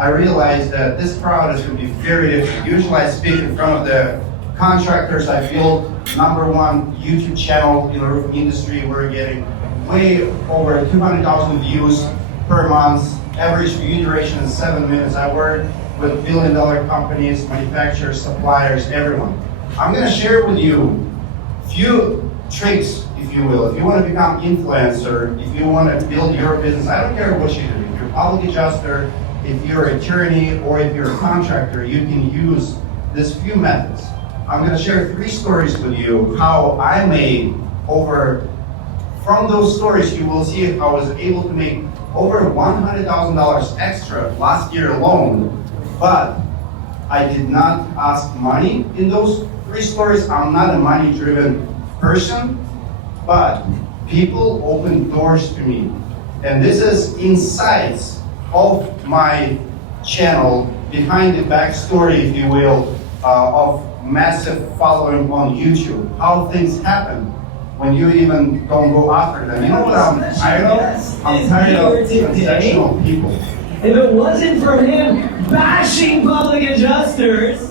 I realized that this crowd is going to be very different. Usually I speak in front of the contractors. I built #1 YouTube channel in the roofing industry. We're getting way over 200,000 views per month. Average view duration is 7 minutes. I work with billion-dollar companies, manufacturers, suppliers, everyone. I'm going to share with you a few tricks, if you will. If you want to become influencer, if you want to build your business, I don't care what you do. If you're a public adjuster, if you're an attorney, or if you're a contractor, you can use these few methods. I'm going to share 3 stories with you how I made from those stories you will see I was able to make over $100,000 extra last year alone, but I did not ask money in those 3 stories. I'm not a money-driven person, but people opened doors to me. And this is insights of my channel, behind the backstory, if you will, of massive following on YouTube. How things happen when you even don't go after them. You know what I'm tired of? I'm tired of transactional people. If it wasn't for him bashing public adjusters,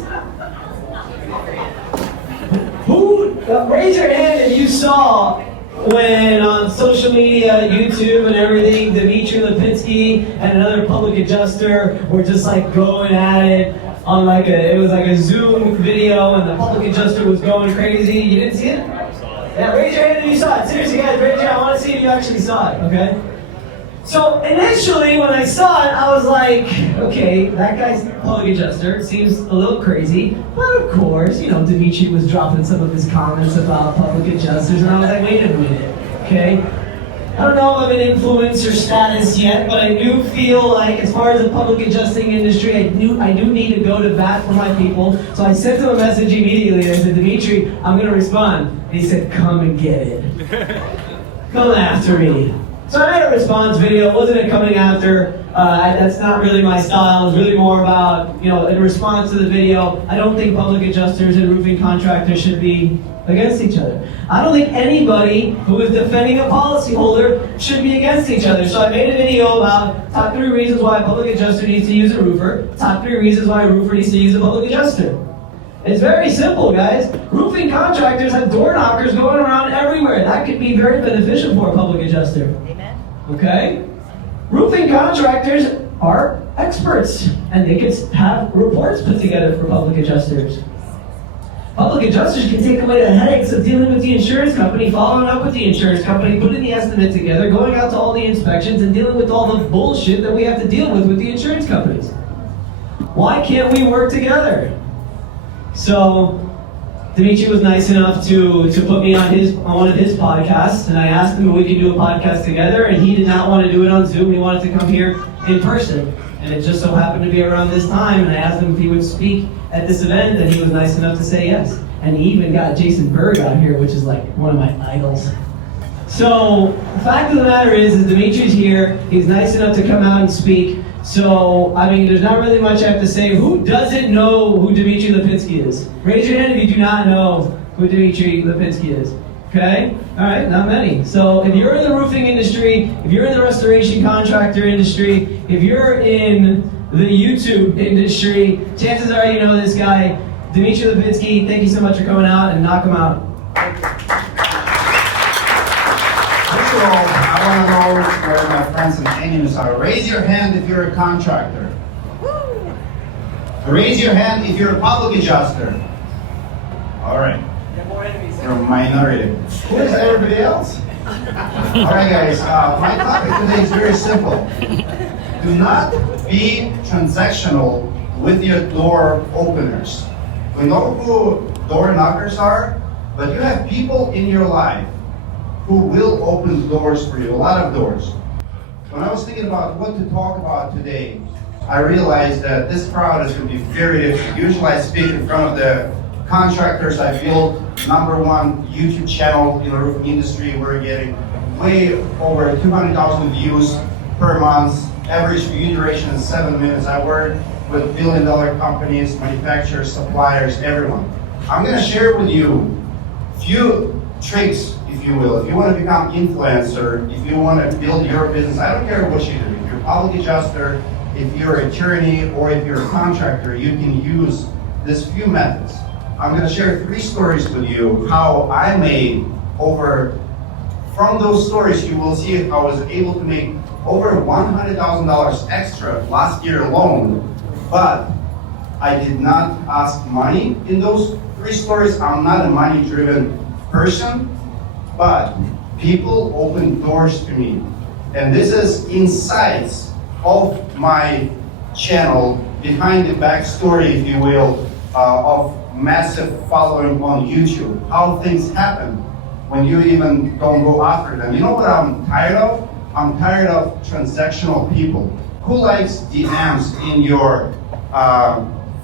raise your hand if you saw when on social media, YouTube and everything, Dmitry Lipinskiy and another public adjuster were just like going at it on it was like a Zoom video and the public adjuster was going crazy. You didn't see it? Yeah, raise your hand if you saw it. Seriously guys, raise your hand. I want to see if you actually saw it, okay? So initially, when I saw it, I was like, okay, that guy's public adjuster. Seems a little crazy. But of course, you know, Dmitry was dropping some of his comments about public adjusters, and I was like, wait a minute, okay? I don't know if I'm an influencer status yet, but I do feel like, as far as the public adjusting industry, I do need to go to bat for my people. So I sent him a message immediately. I said, Dmitry, I'm going to respond. And he said, come and get it. Come after me. So I made a response video. It wasn't a coming after. That's not really my style. It was really more about, you know, in response to the video, I don't think public adjusters and roofing contractors should be against each other. I don't think anybody who is defending a policyholder should be against each other. So I made a video about top 3 reasons why a public adjuster needs to use a roofer, top 3 reasons why a roofer needs to use a public adjuster. It's very simple, guys. Roofing contractors have door knockers going around everywhere. That could be very beneficial for a public adjuster. Amen. Okay? Roofing contractors are experts, and they could have reports put together for public adjusters. Public adjusters can take away the headaches of dealing with the insurance company, following up with the insurance company, putting the estimate together, going out to all the inspections, and dealing with all the bullshit that we have to deal with the insurance companies. Why can't we work together? So, Dmitry was nice enough to put me on one of his podcasts, and I asked him if we could do a podcast together, and he did not want to do it on Zoom. He wanted to come here in person, and it just so happened to be around this time, and I asked him if he would speak at this event, and he was nice enough to say yes. And he even got Jason Berg out here, which is like one of my idols. So, the fact of the matter is Dmitry's here. He's nice enough to come out and speak. So, I mean, there's not really much I have to say. Who doesn't know who Dmitry Lipinskiy is? Raise your hand if you do not know who Dmitry Lipinskiy is. Okay? All right, not many. So, if you're in the roofing industry, if you're in the restoration contractor industry, if you're in the YouTube industry, chances are you know this guy, Dmitry Lipinskiy. Thank you so much for coming out, and knock him out. First of all, I want to know where my friends and enemies are. Raise your hand if you're a contractor. Raise your hand if you're a public adjuster. All right. You're a minority. Who is everybody else? All right, guys. My topic today is very simple. Do not be transactional with your door openers. We know who door knockers are, but you have people in your life who will open doors for you, a lot of doors. When I was thinking about what to talk about today, I realized that this crowd is going to be very different. Usually I speak in front of the contractors. I built #1 YouTube channel in the roofing industry. We're getting way over 200,000 views per month. Average view duration is 7 minutes. I work with billion-dollar companies, manufacturers, suppliers, everyone. I'm going to share with you a few tricks, if you will. If you want to become influencer, if you want to build your business, I don't care what you do. If you're a public adjuster, if you're an attorney or if you're a contractor, you can use these few methods. I'm gonna share 3 stories with you, how I made from those stories you will see I was able to make over $100,000 extra last year alone, but I did not ask money in those 3 stories. I'm not a money-driven person, but people opened doors to me. And this is insights of my channel, behind the backstory, if you will, of massive following on YouTube. How things happen when you even don't go after them. You know what I'm tired of? I'm tired of transactional people. Who likes DMs in your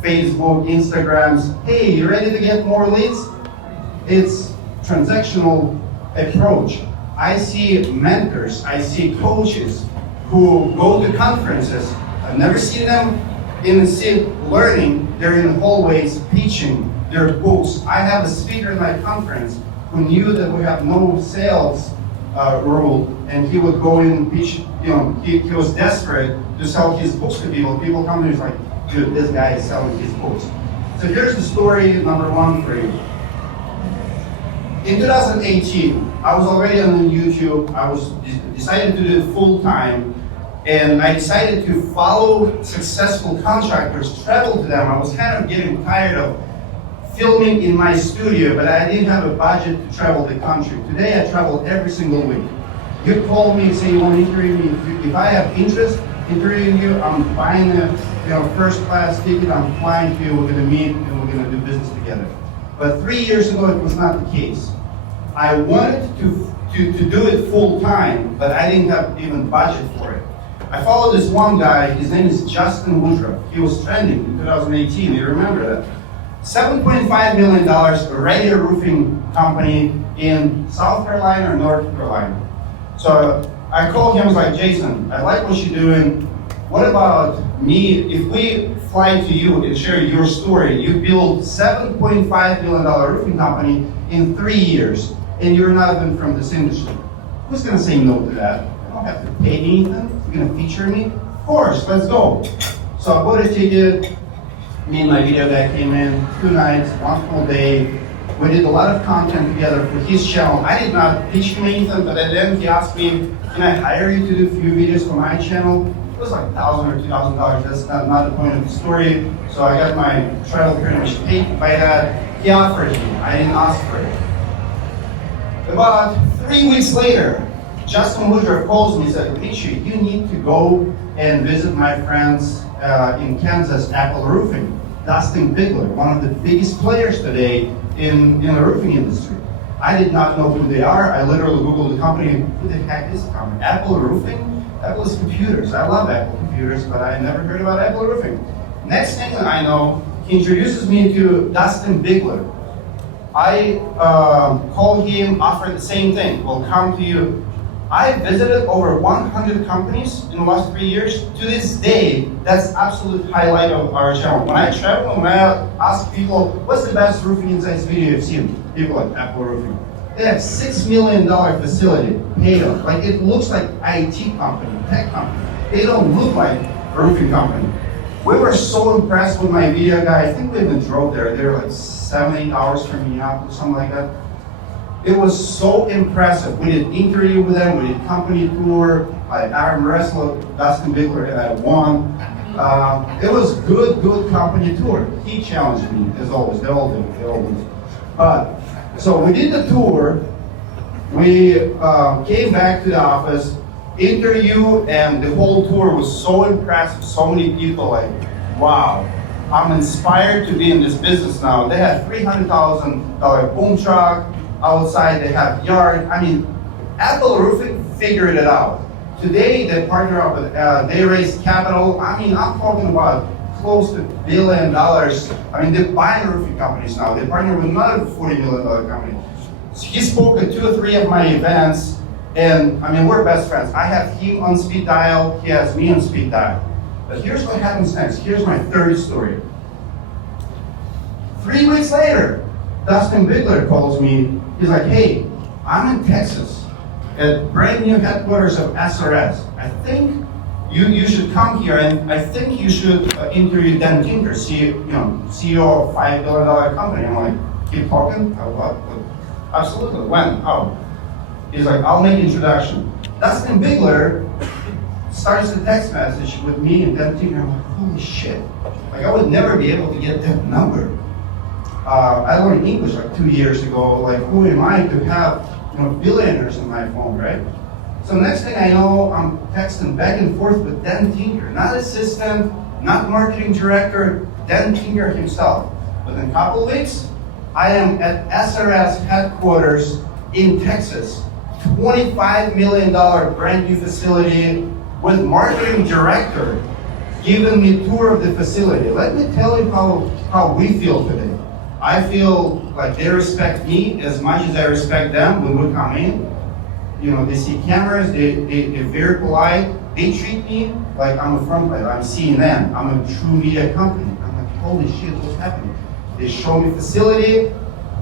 Facebook, Instagrams? Hey, you ready to get more leads? It's transactional approach. I see mentors, I see coaches who go to conferences. I've never seen them in the seat learning. They're in the hallways teaching their books. I have a speaker in my conference who knew that we have no sales rule, and he would go in and teach. He was desperate to sell his books to people. People come to him, he's like, dude, this guy is selling his books. So here's the story number 1 for you. In 2018, I was already on YouTube. I was decided to do it full time, and I decided to follow successful contractors, travel to them. I was kind of getting tired of filming in my studio, but I didn't have a budget to travel the country. Today, I travel every single week. You call me and say you want to interview me. If I have interest in interviewing you, I'm buying a first class ticket. I'm flying to you. We're going to meet and we're going to do business together. But 3 years ago, it was not the case. I wanted to do it full time, but I didn't have even budget for it. I followed this one guy. His name is Justin Woodruff. He was trending in 2018. You remember that? $7.5 million, a radio roofing company in South Carolina or North Carolina. So I called him, I was like, Jason, I like what you're doing. What about me? If we fly to you and share your story, you build $7.5 million roofing company in 3 years, and you're not even from this industry. Who's gonna say no to that? I don't have to pay anything. You're gonna feature me? Of course, let's go. So I bought a ticket. Me and my video guy came in, 2 nights, 1 full day. We did a lot of content together for his channel. I did not pitch him anything, but at the end he asked me, can I hire you to do a few videos for my channel? It was like $1,000 or $2,000. That's not the point of the story. So I got my travel pretty much paid by that. He offered me. I didn't ask for it. About 3 weeks later, Justin Woodruff calls me and said, Dmitry, you need to go and visit my friends in Kansas, Apple Roofing. Dustin Bigler, one of the biggest players today in the roofing industry. I did not know who they are. I literally Googled the company. Who the heck is the company? Apple Roofing? Apple is computers. I love Apple computers, but I never heard about Apple Roofing. Next thing I know, he introduces me to Dustin Bigler. I called him, offered the same thing. We'll come to you. I visited over 100 companies in the last 3 years. To this day, that's absolute highlight of our channel. When I travel, when I ask people, what's the best roofing insights video you've seen? People like Apple Roofing. They have $6 million facility paid off. Like it looks like IT company, tech company. They don't look like a roofing company. We were so impressed with my video guy. I think we even drove there. They were like 7-8 hours from Minneapolis, something like that. It was so impressive. We did interview with them, we did company tour. I arm wrestled Dustin Bigler at one. It was good company tour. He challenged me, as always. They all do. So we did the tour. We came back to the office, interview, and the whole tour was so impressive. So many people like, wow, I'm inspired to be in this business now. They had $300,000 boom truck. Outside they have yard. I mean, Apple Roofing figured it out. Today they partner up with, they raised capital. I mean, I'm talking about close to $1 billion. I mean, they're buying roofing companies now. They partner with another $40 million company. So he spoke at 2 or 3 of my events, and I mean, we're best friends. I have him on speed dial, he has me on speed dial. But here's what happens next. Here's my third story. 3 weeks later, Dustin Bigler calls me. He's like, hey, I'm in Texas at brand new headquarters of SRS. I think you should come here, and I think you should interview Dan Tinker, CEO of $5 billion company. I'm like, keep talking? What? Absolutely. When? How? He's like, I'll make introduction. Dustin Bigler starts the text message with me and Dan Tinker. I'm like, holy shit. Like, I would never be able to get that number. I learned English like 2 years ago. Like, who am I to have billionaires on my phone, right? So next thing I know, I'm texting back and forth with Dan Tinker, not assistant, not marketing director, Dan Tinker himself. Within a couple of weeks, I am at SRS headquarters in Texas, $25 million brand new facility with marketing director giving me a tour of the facility. Let me tell you how we feel today. I feel like they respect me as much as I respect them when we come in. They see cameras, they're very polite. They treat me like I'm a frontline, I'm CNN, I'm a true media company. I'm like, holy shit, what's happening? They show me facility.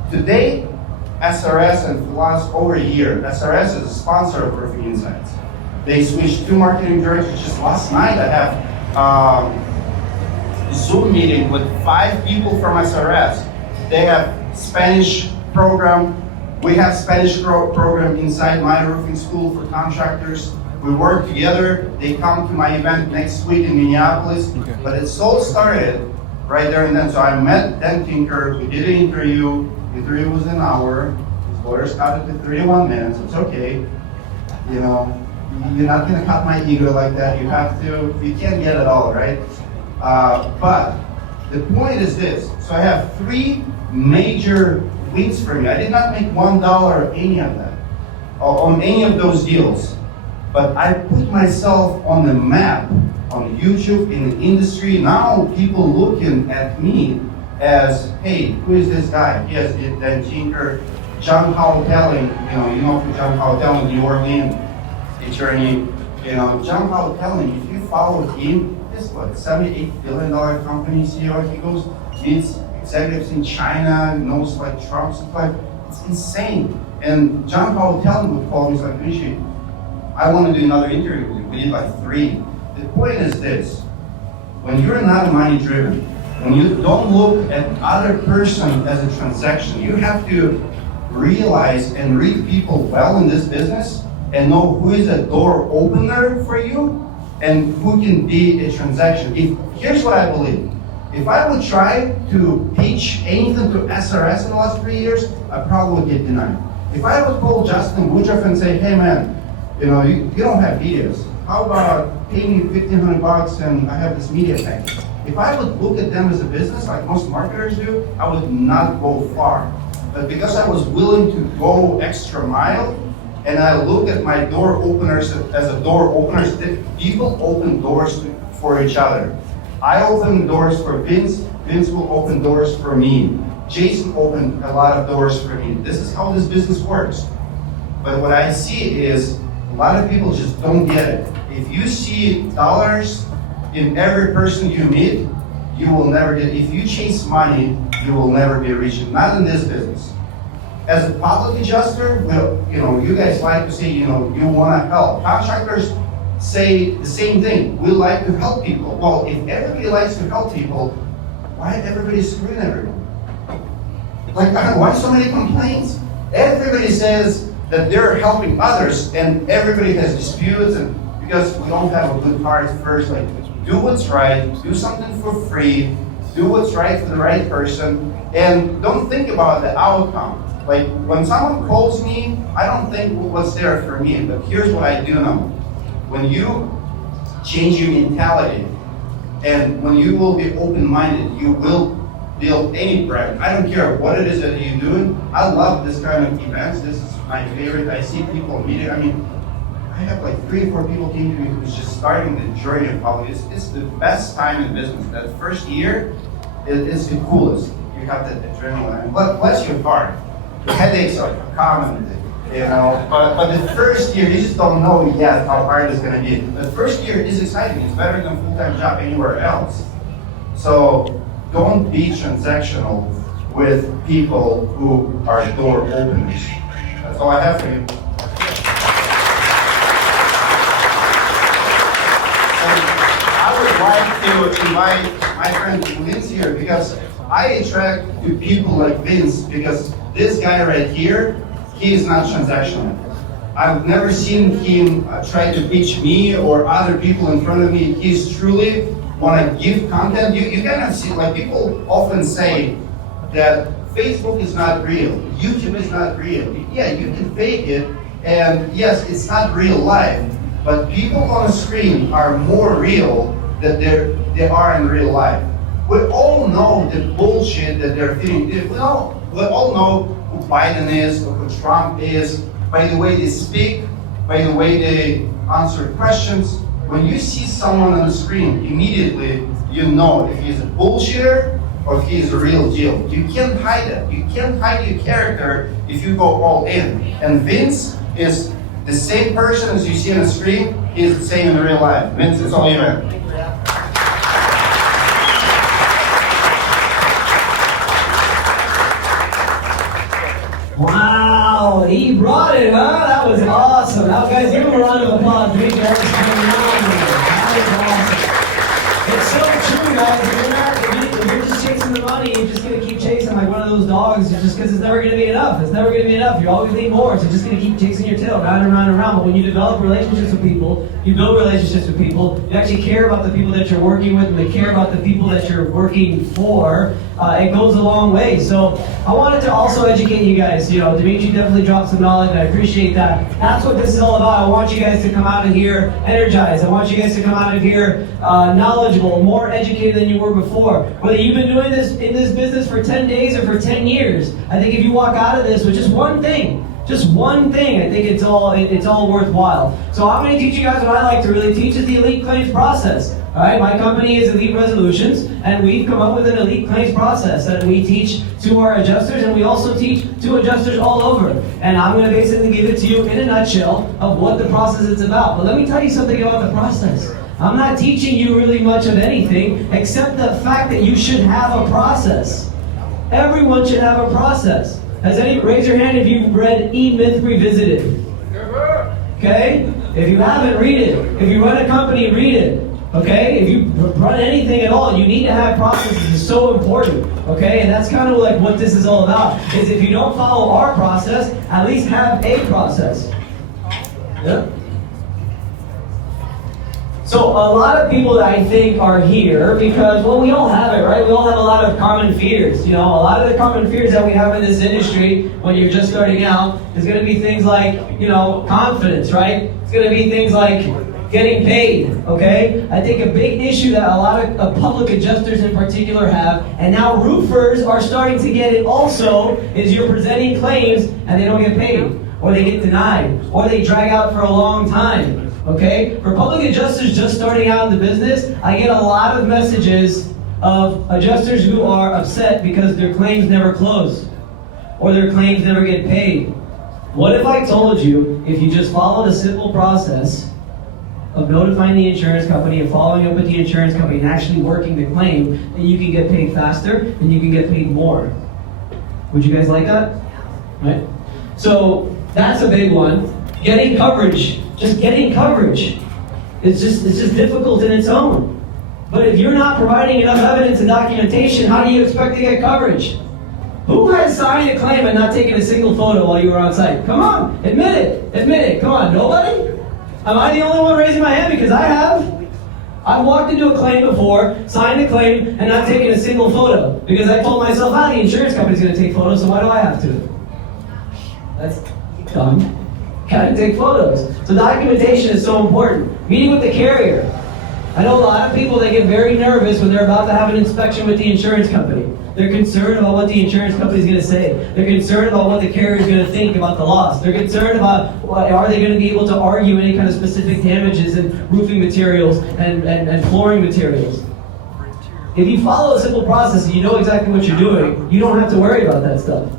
Today, SRS, and for the last over a year, SRS is a sponsor of Roofing Insights. They switched 2 marketing directors. Just last night, I have a Zoom meeting with 5 people from SRS. They have Spanish program. We have Spanish program inside my roofing school for contractors. We work together. They come to my event next week in Minneapolis. Okay. But it all started right there and then. So I met Dan Tinker. We did an interview. The interview was an hour. His lawyer cut it to 31 minutes. It's okay. You're not gonna cut my ego like that. You can't get it all, right? But the point is this. So I have 3 major wins for me. I did not make $1 any of that, on any of those deals. But I put myself on the map, on YouTube, in the industry. Now people looking at me as, hey, who is this guy? He has Dan Tinker, John Howell-Telling, who John Howell-Telling, New Orleans attorney. John Howell-Telling, if you follow him, this $78 billion company CEO. He goes, meets executives in China, knows like Trump supply. It's insane. And John Howell-Telling would call me, he's like, Dmitry, I want to do another interview with you. We did like 3. The point is this: when you're not money driven, when you don't look at other person as a transaction, you have to realize and read people well in this business and know who is a door opener for you and who can be a transaction. Here's what I believe. If I would try to pitch anything to SRS in the last 3 years, I probably would get denied. If I would call Justin Woodruff and say, hey man, you don't have videos. How about paying me $1,500 and I have this media package? If I would look at them as a business like most marketers do, I would not go far. But because I was willing to go extra mile, and I look at my door openers as a door openers, people open doors for each other. I open doors for Vince, Vince will open doors for me. Jason opened a lot of doors for me. This is how this business works. But what I see is a lot of people just don't get it. If you see dollars in every person you meet, you will never get, if you chase money, you will never be rich, not in this business. As a public adjuster, you guys like to say, you want to help. Contractors say the same thing. We like to help people. Well, if everybody likes to help people, why everybody screwing everyone? Like, why so many complaints? Everybody says that they're helping others, and everybody has disputes, and because we don't have a good heart first, like, do what's right, do something for free, do what's right for the right person, and don't think about the outcome. Like, when someone calls me, I don't think what's there for me, but here's what I do know. When you change your mentality, and when you will be open-minded, you will build any brand. I don't care what it is that you're doing. I love this kind of events. This is my favorite. I see people meeting. I mean, I have like 3 or 4 people came to me who's just starting the journey of public. It's the best time in business. That first year is the coolest. You have that adrenaline. Bless your heart. The headaches are common, but the first year, you just don't know yet how hard it's going to be. The first year is exciting. It's better than a full-time job anywhere else. So don't be transactional with people who are door openers. That's all I have for you. to invite my friend Vince here because I attract to people like Vince because this guy right here, he is not transactional. I've never seen him try to pitch me or other people in front of me. He's truly want to give content. You kind of see, like people often say that Facebook is not real, YouTube is not real. Yeah, you can fake it, and yes, it's not real life, but people on the screen are more real than they are in real life. We all know the bullshit that they're feeding. We all know who Biden is or who Trump is by the way they speak, by the way they answer questions. When you see someone on the screen, immediately you know if he's a bullshitter or if he's a real deal. You can't hide it. You can't hide your character if you go all in. And Vince is the same person as you see on the screen, he's the same in real life. Vince, it's all you, man. Wow, he brought it, huh? That was awesome. Now, guys, give him a round of applause. Big guys, that was awesome. It's so true, guys. If you're just chasing the money, you're just going to keep chasing like one of those dogs just because it's never going to be enough. It's never going to be enough. You always need more. So you're just going to keep chasing your tail round and round and round. But when you develop relationships with people, you build relationships with people, you actually care about the people that you're working with and they care about the people that you're working for, it goes a long way. So I wanted to also educate you guys. You know, Dmitry definitely dropped some knowledge and I appreciate that. That's what this is all about. I want you guys to come out of here energized. I want you guys to come out of here knowledgeable, more educated than you were before. Whether you've been doing this in this business for 10 days or for 10 years, I think if you walk out of this with just one thing, I think it's all worthwhile. So I'm going to teach you guys what I like to really teach is the elite claims process. All right, my company is Elite Resolutions, and we've come up with an elite claims process that we teach to our adjusters, and we also teach to adjusters all over. And I'm going to basically give it to you in a nutshell of what the process is about. But let me tell you something about the process. I'm not teaching you really much of anything except the fact that you should have a process. Everyone should have a process. Raise your hand if you've read E-Myth Revisited. Okay? If you haven't, read it. If you run a company, read it. Okay? If you run anything at all, you need to have processes. It's so important. Okay? And that's kind of like what this is all about. Is if you don't follow our process, at least have a process. Yeah? So a lot of people that I think are here because, well, we all have it, right? We all have a lot of common fears. You know, a lot of the common fears that we have in this industry when you're just starting out is going to be things like, you know, confidence, right? It's going to be things like getting paid, okay? I think a big issue that a lot of public adjusters in particular have, and now roofers are starting to get it also, is you're presenting claims and they don't get paid, or they get denied, or they drag out for a long time. Okay? For public adjusters just starting out in the business, I get a lot of messages of adjusters who are upset because their claims never close or their claims never get paid. What if I told you if you just followed a simple process of notifying the insurance company and following up with the insurance company and actually working the claim, that you can get paid faster and you can get paid more? Would you guys like that? Right? So that's a big one. Getting coverage. Just getting coverage. It's just difficult in its own. But if you're not providing enough evidence and documentation, how do you expect to get coverage? Who has signed a claim and not taken a single photo while you were on site? Come on, admit it. Admit it. Come on, nobody? Am I the only one raising my hand? Because I have. I've walked into a claim before, signed a claim, and not taken a single photo. Because I told myself, the insurance company's going to take photos, so why do I have to? That's dumb. Gotta take photos. So documentation is so important. Meeting with the carrier. I know a lot of people, they get very nervous when they're about to have an inspection with the insurance company. They're concerned about what the insurance company is going to say. They're concerned about what the carrier is going to think about the loss. They're concerned about, are they going to be able to argue any kind of specific damages in roofing materials and flooring materials. If you follow a simple process and you know exactly what you're doing, you don't have to worry about that stuff.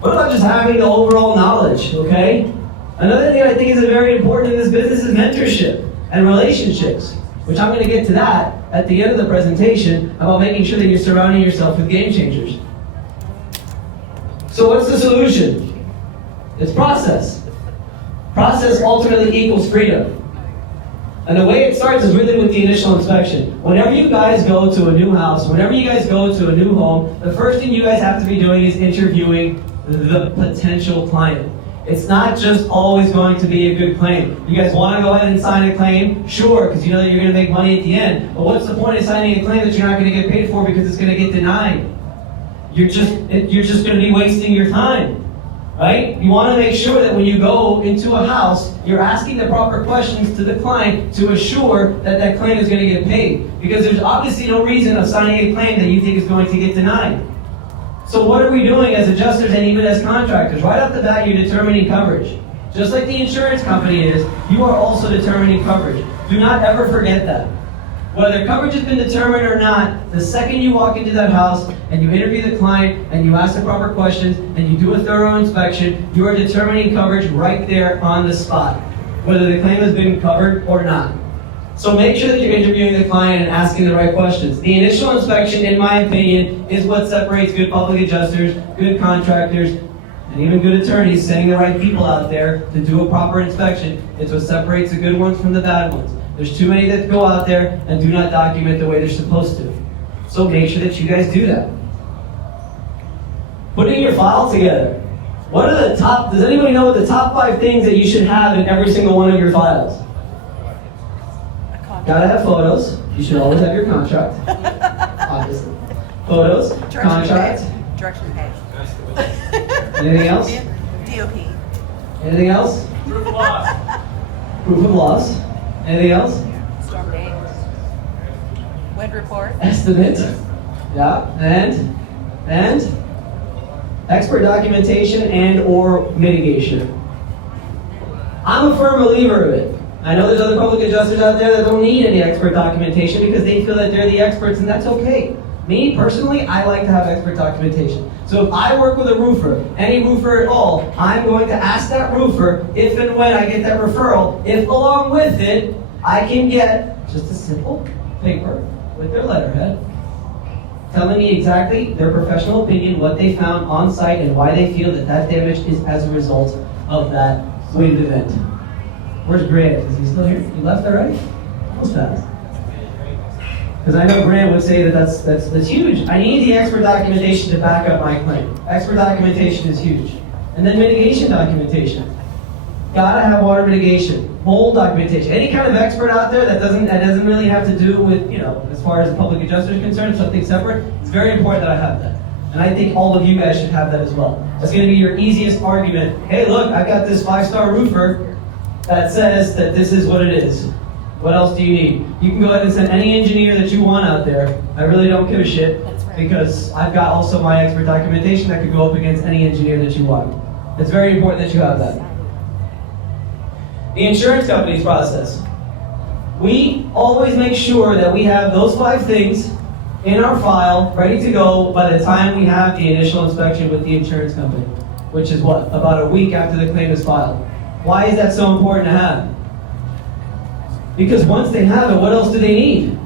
What about just having the overall knowledge, okay? Another thing I think is very important in this business is mentorship and relationships, which I'm going to get to that at the end of the presentation about making sure that you're surrounding yourself with game changers. So what's the solution? It's process. Process ultimately equals freedom. And the way it starts is really with the initial inspection. Whenever you guys go to a new house, whenever you guys go to a new home, the first thing you guys have to be doing is interviewing the potential client. It's not just always going to be a good claim. You guys want to go ahead and sign a claim? Sure, because you know that you're going to make money at the end. But what's the point of signing a claim that you're not going to get paid for because it's going to get denied? You're just going to be wasting your time. Right? You want to make sure that when you go into a house, you're asking the proper questions to the client to assure that that claim is going to get paid. Because there's obviously no reason of signing a claim that you think is going to get denied. So what are we doing as adjusters and even as contractors? Right off the bat, you're determining coverage. Just like the insurance company is, you are also determining coverage. Do not ever forget that. Whether coverage has been determined or not, the second you walk into that house and you interview the client and you ask the proper questions and you do a thorough inspection, you are determining coverage right there on the spot, whether the claim has been covered or not. So make sure that you're interviewing the client and asking the right questions. The initial inspection, in my opinion, is what separates good public adjusters, good contractors, and even good attorneys, sending the right people out there to do a proper inspection. It's what separates the good ones from the bad ones. There's too many that go out there and do not document the way they're supposed to. So make sure that you guys do that. Putting your file together. What are the top, does anybody know what the top 5 things that you should have in every single one of your files? Gotta have photos. You should always have your contract. Obviously. Photos, contract. Direction page. Anything else? DOP. Anything else? Proof of loss. Proof of loss. Anything else? Storm date. Wind report. Estimate. Yeah. And expert documentation and or mitigation. I'm a firm believer of it. I know there's other public adjusters out there that don't need any expert documentation because they feel that they're the experts, and that's okay. Me, personally, I like to have expert documentation. So if I work with a roofer, any roofer at all, I'm going to ask that roofer if and when I get that referral, if along with it, I can get just a simple paper with their letterhead telling me exactly their professional opinion, what they found on site, and why they feel that that damage is as a result of that wind event. Where's Grant? Is he still here? You left already? Almost fast. Because I know Grant would say that that's huge. I need the expert documentation to back up my claim. Expert documentation is huge. And then mitigation documentation. Gotta have water mitigation, mold documentation. Any kind of expert out there that doesn't really have to do with, as far as the public adjuster is concerned, something separate, it's very important that I have that. And I think all of you guys should have that as well. That's gonna be your easiest argument. Hey, look, I've got this 5-star roofer that says that this is what it is. What else do you need? You can go ahead and send any engineer that you want out there. I really don't give a shit. That's right. Because I've got also my expert documentation that could go up against any engineer that you want. It's very important that you have that. The insurance company's process. We always make sure that we have those 5 things in our file, ready to go by the time we have the initial inspection with the insurance company, which is what? About a week after the claim is filed. Why is that so important to have? Because once they have it, what else do they need?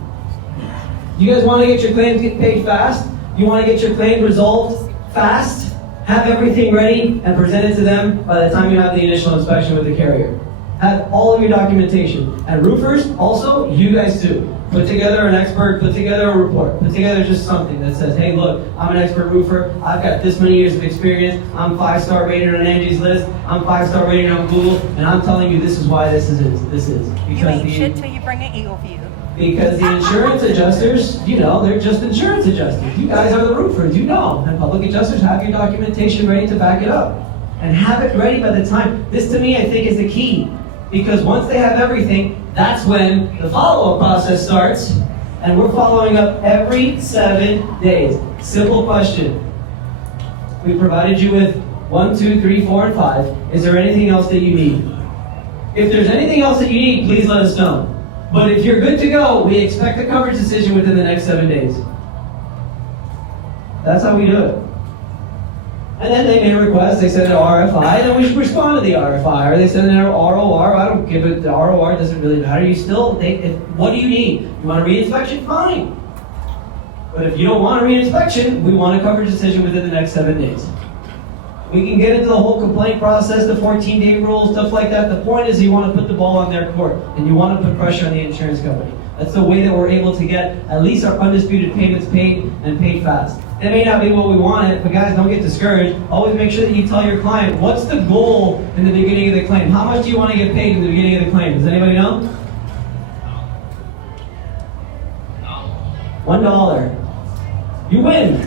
You guys want to get your claims paid fast? You want to get your claim resolved fast? Have everything ready and present it to them by the time you have the initial inspection with the carrier. Have all of your documentation. And roofers, also, you guys too. Put together an expert, put together a report, put together just something that says, hey look, I'm an expert roofer, I've got this many years of experience, I'm 5-star rated on Angie's List, I'm 5-star rated on Google, and I'm telling you this is why this is. You ain't shit till you bring an eagle view. Because the insurance adjusters, they're just insurance adjusters. You guys are the roofers, and public adjusters have your documentation ready to back it up. And have it ready by the time. This to me I think is the key. Because once they have everything, that's when the follow-up process starts, and we're following up every 7 days. Simple question. We provided you with 1, 2, 3, 4, and 5. Is there anything else that you need? If there's anything else that you need, please let us know. But if you're good to go, we expect a coverage decision within the next 7 days. That's how we do it. And then they may request, they send an RFI, and we respond to the RFI. Or they send an ROR, I don't give it, the ROR doesn't really matter. What do you need? You want a re-inspection? Fine. But if you don't want a re-inspection, we want a coverage decision within the next 7 days. We can get into the whole complaint process, the 14-day rule, stuff like that. The point is you want to put the ball on their court, and you want to put pressure on the insurance company. That's the way that we're able to get at least our undisputed payments paid and paid fast. It may not be what we wanted, but guys, don't get discouraged. Always make sure that you tell your client, what's the goal in the beginning of the claim? How much do you want to get paid in the beginning of the claim? Does anybody know? $1. You win.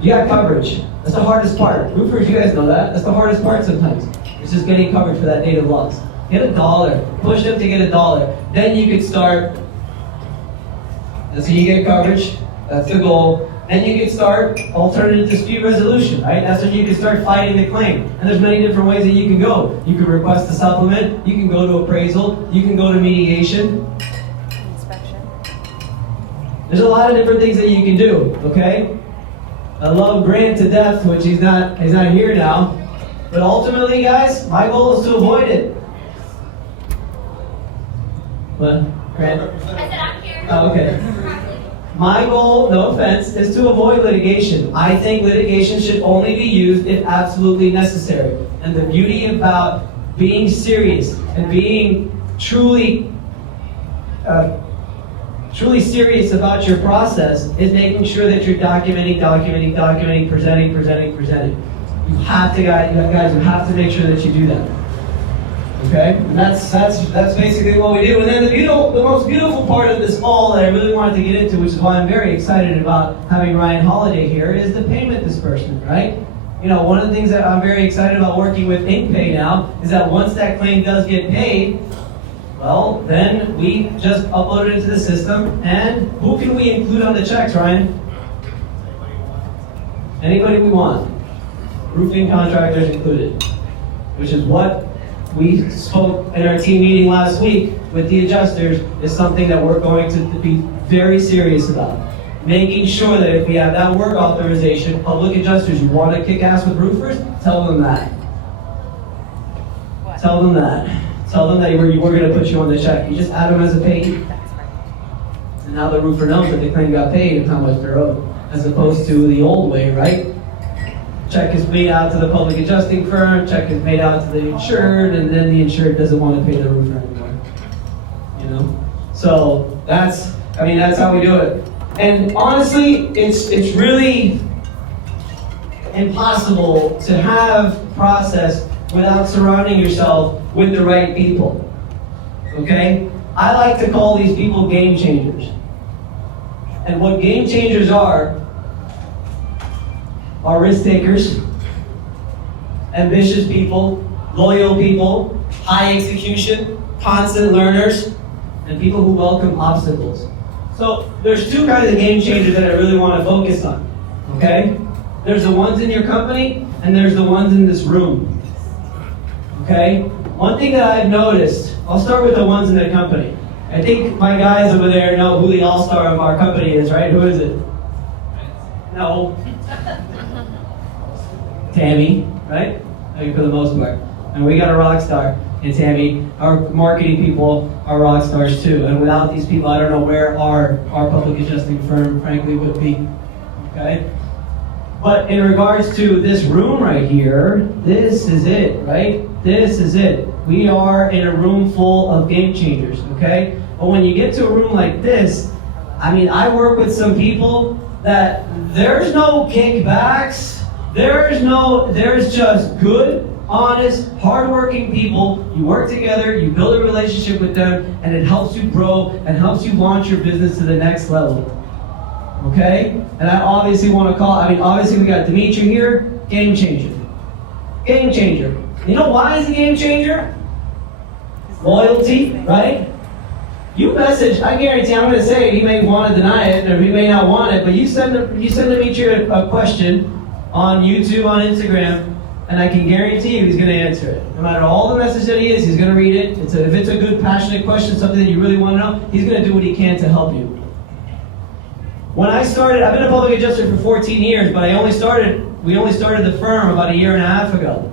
You got coverage. That's the hardest part. Roofers, you guys know that. That's the hardest part sometimes. It's just getting coverage for that date of loss. Get $1. Push them to get $1. Then you can start. That's how you get coverage. That's the goal. Then you can start alternative dispute resolution, right? That's when you can start fighting the claim. And there's many different ways that you can go. You can request a supplement. You can go to appraisal. You can go to mediation. Inspection. There's a lot of different things that you can do, okay? I love Grant to death, which he's not here now. But ultimately, guys, my goal is to avoid it. What? Grant? I said I'm here. Oh, okay. My goal, no offense, is to avoid litigation. I think litigation should only be used if absolutely necessary. And the beauty about being serious and being truly serious about your process is making sure that you're documenting, presenting. You have to, guys, you have to make sure that you do that. Okay? And that's basically what we do. And then the most beautiful part of this all that I really wanted to get into, which is why I'm very excited about having Ryan Holiday here, is the payment disbursement, right? You know, one of the things that I'm very excited about working with InkPay now is that once that claim does get paid, well, then we just upload it into the system, and who can we include on the checks, Ryan? Anybody we want. Roofing contractors included, which is what we spoke in our team meeting last week with the adjusters, is something that we're going to be very serious about. Making sure that if we have that work authorization, public adjusters, you want to kick ass with roofers, tell them that. What? Tell them that. Tell them that we're going to put you on the check. You just add them as a payee. That's right. And now the roofer knows that the claim got paid and how much they're owed, as opposed to the old way, right? Check is made out to the public adjusting firm, check is made out to the insured, and then the insured doesn't want to pay the roofer anymore. You know? So that's how we do it. And honestly, it's really impossible to have process without surrounding yourself with the right people. Okay? I like to call these people game changers. And what game changers are risk takers, ambitious people, loyal people, high execution, constant learners, and people who welcome obstacles. So there's two kinds of game changers that I really want to focus on. Okay? There's the ones in your company, and there's the ones in this room. Okay? One thing that I've noticed, I'll start with the ones in the company. I think my guys over there know who the all-star of our company is, right? Who is it? No. Tammy, right? I mean, for the most part. And we got a rock star in Tammy. Our marketing people are rock stars too. And without these people, I don't know where our public adjusting firm, frankly, would be. Okay? But in regards to this room right here, this is it, right? This is it. We are in a room full of game changers, okay? But when you get to a room like this, I work with some people that there's no kickbacks, there's just good, honest, hardworking people. You work together, you build a relationship with them, and it helps you grow and helps you launch your business to the next level. Okay? And I obviously want to obviously we got Dmitry here, game changer. Game changer. You know why he's a game changer? Loyalty, right? You message, I guarantee, I'm going to say, he may want to deny it, or he may not want it, but you send Dmitry a question on YouTube, on Instagram, and I can guarantee you he's going to answer it. No matter all the message that he is, he's going to read it. If it's a good, passionate question, something that you really want to know, he's going to do what he can to help you. When I started, I've been a public adjuster for 14 years, but we only started the firm about 1.5 years ago.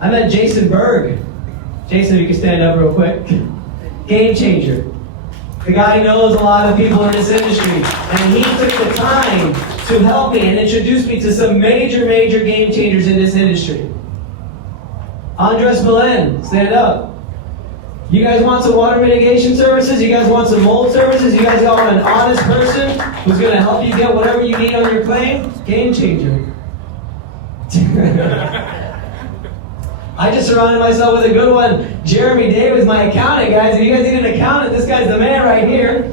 I met Jason Berg. Jason, if you can stand up real quick. Game changer. The guy knows a lot of people in this industry. And he took the time to help me and introduce me to some major game changers in this industry. Andres Belen, stand up. You guys want some water mitigation services? You guys want some mold services? You guys want an honest person who's going to help you get whatever you need on your claim? Game changer. I just surrounded myself with a good one. Jeremy Davis, my accountant, guys. If you guys need an accountant, this guy's the man right here.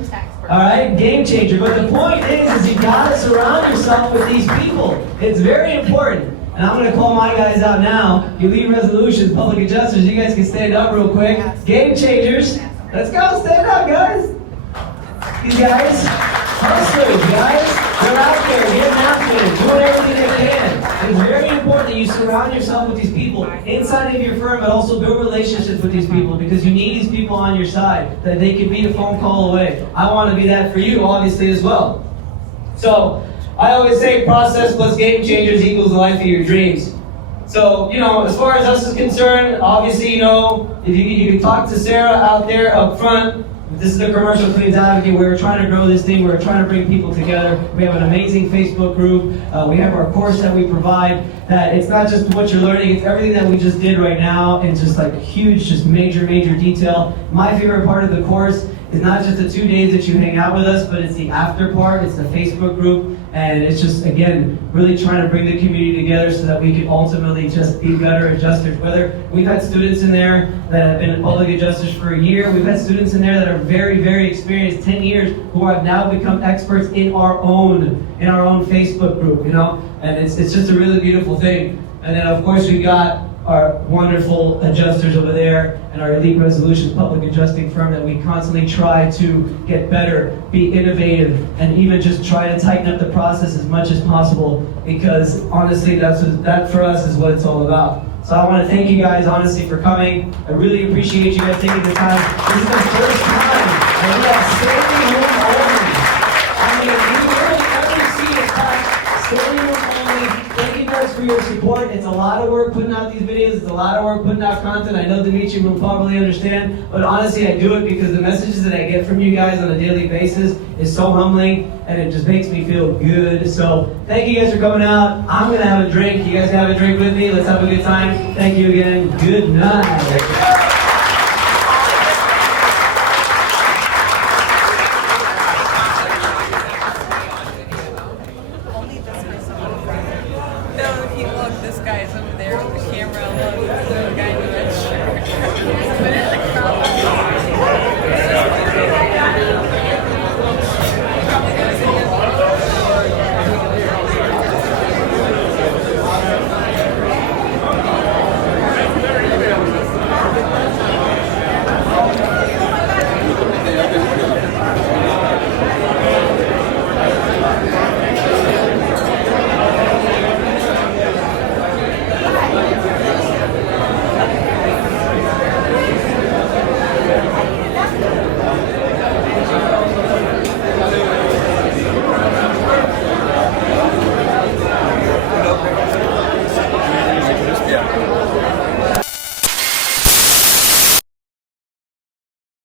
All right, game changer. But the point is you gotta surround yourself with these people. It's very important. And I'm gonna call my guys out now. You lead resolutions, public adjusters. You guys can stand up real quick. Game changers. Let's go, stand up, guys. These guys, hustlers, guys. They're out there getting after it, doing everything they can. It's very important that you surround yourself with these people inside of your firm, but also build relationships with these people because you need these people on your side, that they can be a phone call away. I want to be that for you, obviously, as well. So, I always say process plus game changers equals the life of your dreams. So, as far as us is concerned, obviously, if you can talk to Sarah out there up front. This is the Commercial Claims Advocate. We're trying to grow this thing. We're trying to bring people together. We have an amazing Facebook group. We have our course that we provide. That it's not just what you're learning, it's everything that we just did right now in just like huge, just major detail. My favorite part of the course is not just the 2 days that you hang out with us, but it's the after part. It's the Facebook group. And it's just, again, really trying to bring the community together so that we can ultimately just be better adjusters. Whether we've had students in there that have been public adjusters for a year, we've had students in there that are very experienced, 10 years, who have now become experts in our own Facebook group, And it's just a really beautiful thing. And then, of course, we've got our wonderful adjusters over there and our Elite Resolutions public adjusting firm that we constantly try to get better, be innovative, and even just try to tighten up the process as much as possible because honestly that for us is what it's all about. So I want to thank you guys honestly for coming. I really appreciate you guys taking the time. This is the first time that we have standing room only. I mean, you really never see it packed. Standing room only. Thank you guys for your support. It's a lot of work putting out these videos. It's a lot of work putting out content. I know Dmitry will probably understand, but honestly I do it because the messages that I get from you guys on a daily basis is so humbling and it just makes me feel good. So thank you guys for coming out. I'm going to have a drink. You guys have a drink with me. Let's have a good time. Thank you again. Good night.